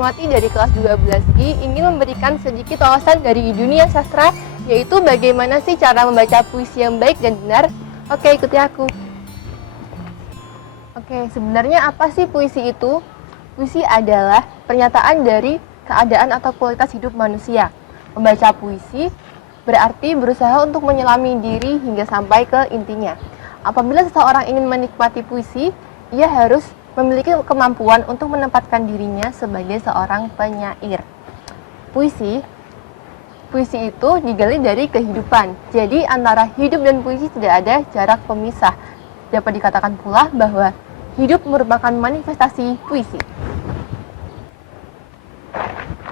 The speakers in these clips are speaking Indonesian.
Asmawati dari kelas 12I ingin memberikan sedikit wawasan dari dunia sastra, yaitu bagaimana sih cara membaca puisi yang baik dan benar. Oke, ikuti aku. Oke, sebenarnya apa sih puisi itu? Puisi adalah pernyataan dari keadaan atau kualitas hidup manusia. Membaca puisi berarti berusaha untuk menyelami diri hingga sampai ke intinya. Apabila seseorang ingin menikmati puisi, ia harus memiliki kemampuan untuk menempatkan dirinya sebagai seorang penyair. Puisi itu digali dari kehidupan. Jadi antara hidup dan puisi tidak ada jarak pemisah. Dapat dikatakan pula bahwa hidup merupakan manifestasi puisi.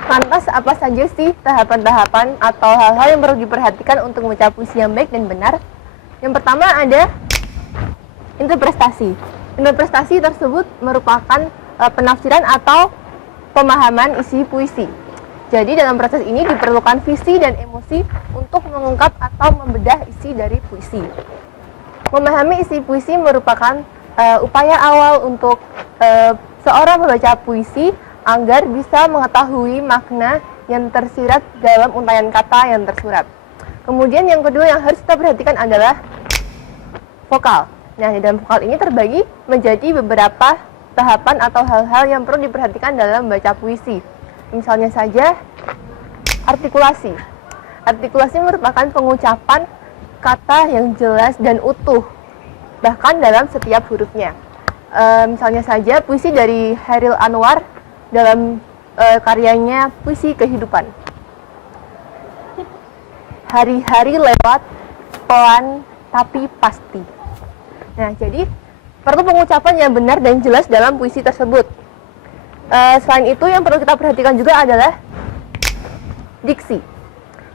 Lantas apa saja sih tahapan-tahapan atau hal-hal yang perlu diperhatikan untuk membaca puisi yang baik dan benar? Yang pertama ada interpretasi. Interpretasi tersebut merupakan penafsiran atau pemahaman isi puisi. Jadi dalam proses ini diperlukan visi dan emosi untuk mengungkap atau membedah isi dari puisi. Memahami isi puisi merupakan upaya awal untuk seorang pembaca puisi agar bisa mengetahui makna yang tersirat dalam untaian kata yang tersurat. Kemudian yang kedua yang harus kita perhatikan adalah vokal. Nah, di dalam vokal ini terbagi menjadi beberapa tahapan atau hal-hal yang perlu diperhatikan dalam membaca puisi. Misalnya saja, artikulasi. Artikulasi merupakan pengucapan kata yang jelas dan utuh, bahkan dalam setiap hurufnya. Misalnya saja, puisi dari Chairil Anwar dalam karyanya Puisi Kehidupan. Hari-hari lewat, pelan tapi pasti. Nah, jadi perlu pengucapan yang benar dan jelas dalam puisi tersebut. Selain itu, yang perlu kita perhatikan juga adalah diksi.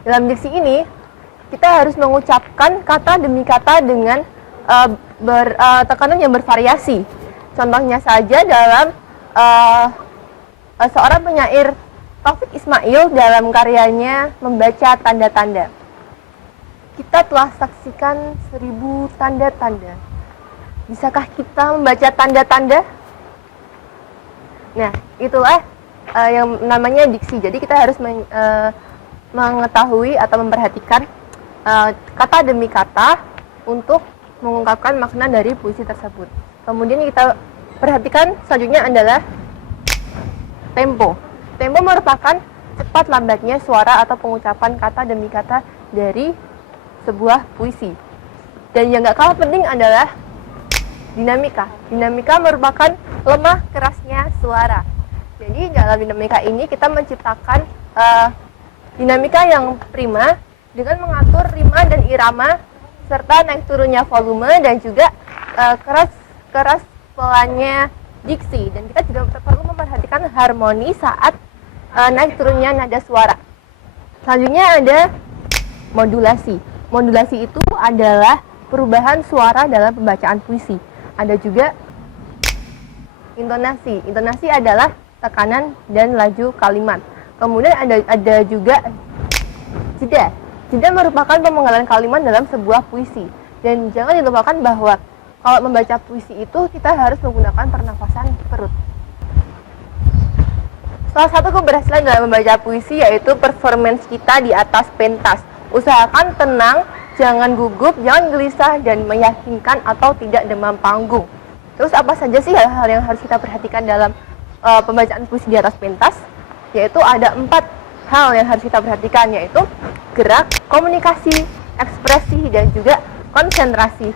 Dalam diksi ini, kita harus mengucapkan kata demi kata dengan tekanan yang bervariasi. Contohnya saja dalam seorang penyair Taufik Ismail dalam karyanya Membaca Tanda-Tanda. Kita telah saksikan 1000 tanda-tanda. Bisakah kita membaca tanda-tanda? Nah, itulah yang namanya diksi. Jadi kita harus mengetahui atau memperhatikan kata demi kata untuk mengungkapkan makna dari puisi tersebut. Kemudian kita perhatikan selanjutnya adalah tempo. Tempo merupakan cepat lambatnya suara atau pengucapan kata demi kata dari sebuah puisi. Dan yang gak kalah penting adalah dinamika. Dinamika merupakan lemah kerasnya suara. Jadi dalam dinamika ini kita menciptakan dinamika yang prima dengan mengatur rima dan irama serta naik turunnya volume dan juga keras pelannya diksi. Dan kita juga perlu memperhatikan harmoni saat naik turunnya nada suara. Selanjutnya ada modulasi. Modulasi itu adalah perubahan suara dalam pembacaan puisi. Ada juga intonasi. Intonasi adalah tekanan dan laju kalimat. Kemudian ada juga jeda. Jeda merupakan pemenggalan kalimat dalam sebuah puisi. Dan jangan dilupakan bahwa kalau membaca puisi itu kita harus menggunakan pernafasan perut. Salah satu keberhasilan dalam membaca puisi yaitu performance kita di atas pentas. Usahakan tenang, jangan gugup, jangan gelisah, dan meyakinkan atau tidak demam panggung. Terus apa saja sih hal-hal yang harus kita perhatikan dalam pembacaan puisi di atas pentas? Yaitu ada 4 hal yang harus kita perhatikan, yaitu gerak, komunikasi, ekspresi, dan juga konsentrasi.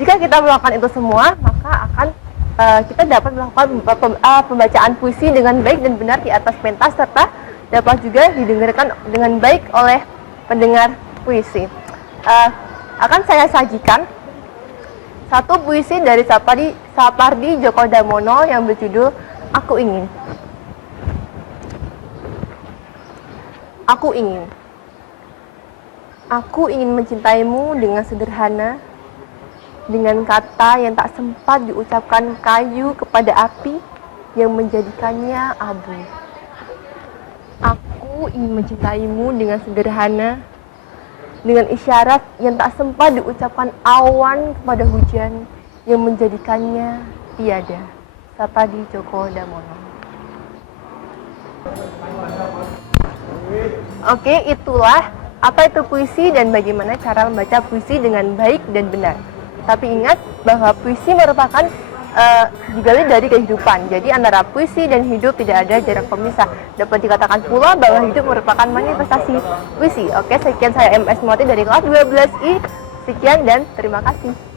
Jika kita melakukan itu semua, maka akan kita dapat melakukan pembacaan puisi dengan baik dan benar di atas pentas, serta dapat juga didengarkan dengan baik oleh pendengar puisi. Akan saya sajikan satu puisi dari Sapardi Djoko Damono yang berjudul Aku Ingin. Aku ingin. Aku ingin mencintaimu dengan sederhana, dengan kata yang tak sempat diucapkan kayu kepada api yang menjadikannya abu. Aku ingin mencintaimu dengan sederhana, dengan isyarat yang tak sempat diucapkan awan kepada hujan yang menjadikannya tiada. Sapardi Djoko Damono. Oke, itulah apa itu puisi dan bagaimana cara membaca puisi dengan baik dan benar. Tapi ingat bahwa puisi merupakan digali dari kehidupan. Jadi antara puisi dan hidup tidak ada jarak pemisah. Dapat dikatakan pula bahwa hidup merupakan manifestasi puisi. Oke, sekian saya MS Muati dari kelas 12I. Sekian dan terima kasih.